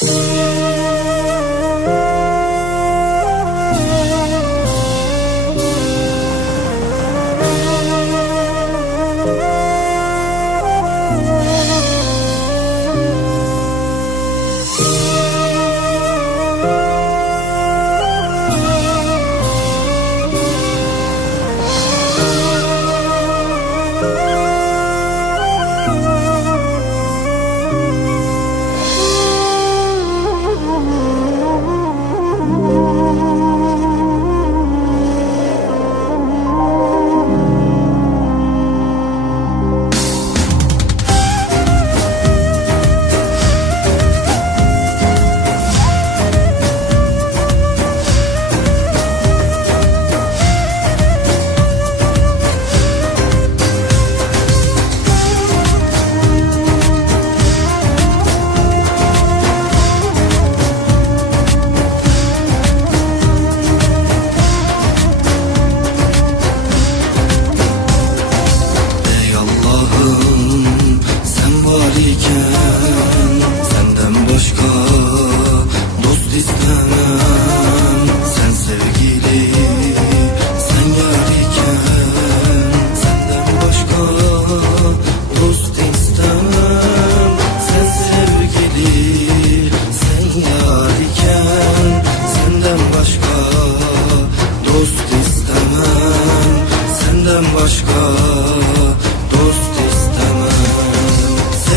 Thank.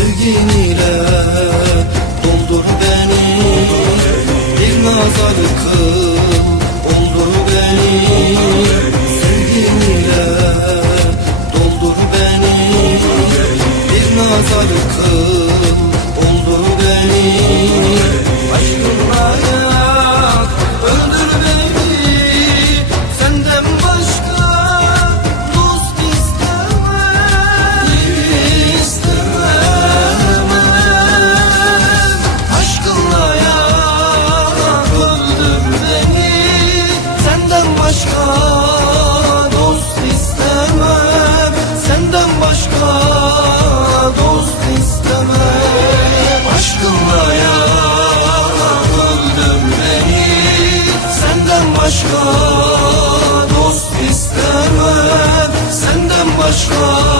sevgin ile Doldur beni, bir nazar kıl Doldur beni, sevgin ile Doldur beni, bir nazar kıl. başka dost istemem. Senden başka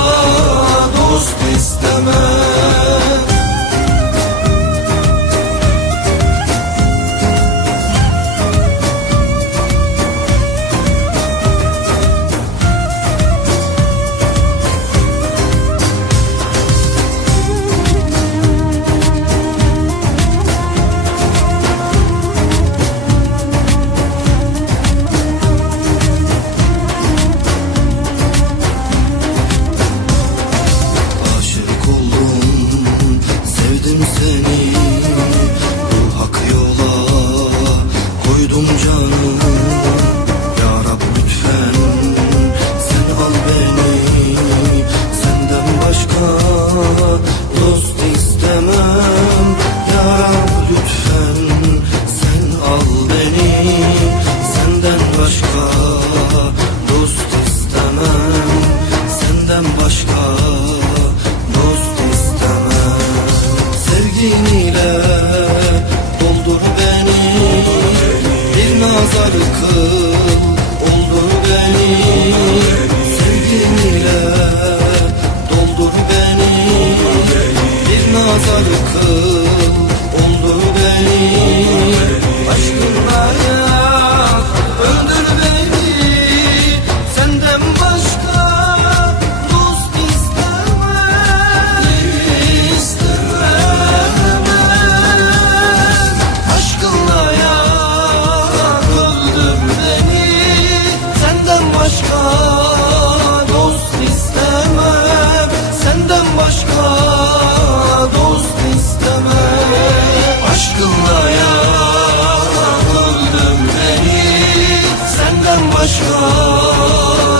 başka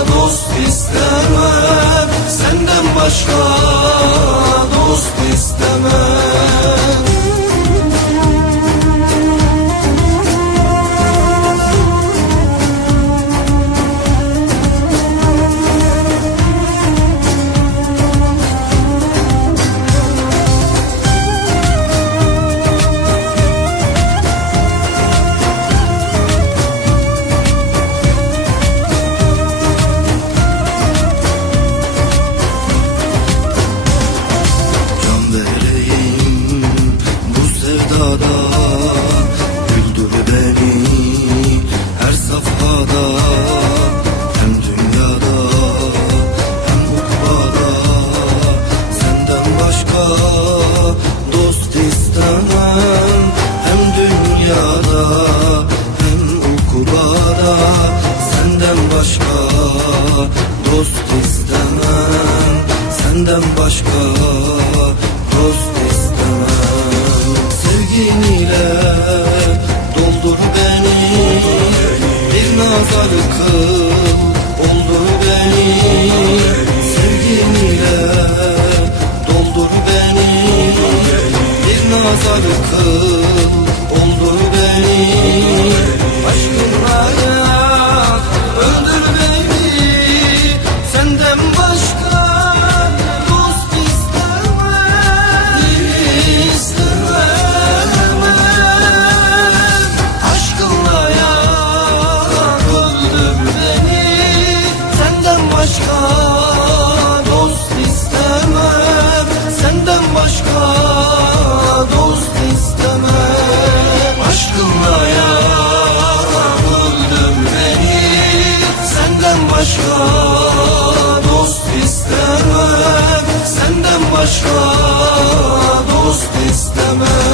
dost istemem. Senden başka dost istemem. senden başka dost istemem. Sevgin ile doldur beni. Bir nazar kıl oldur beni. Sevgin ile doldur beni. Bir nazar kıl istemem. Senden başka dost istemem.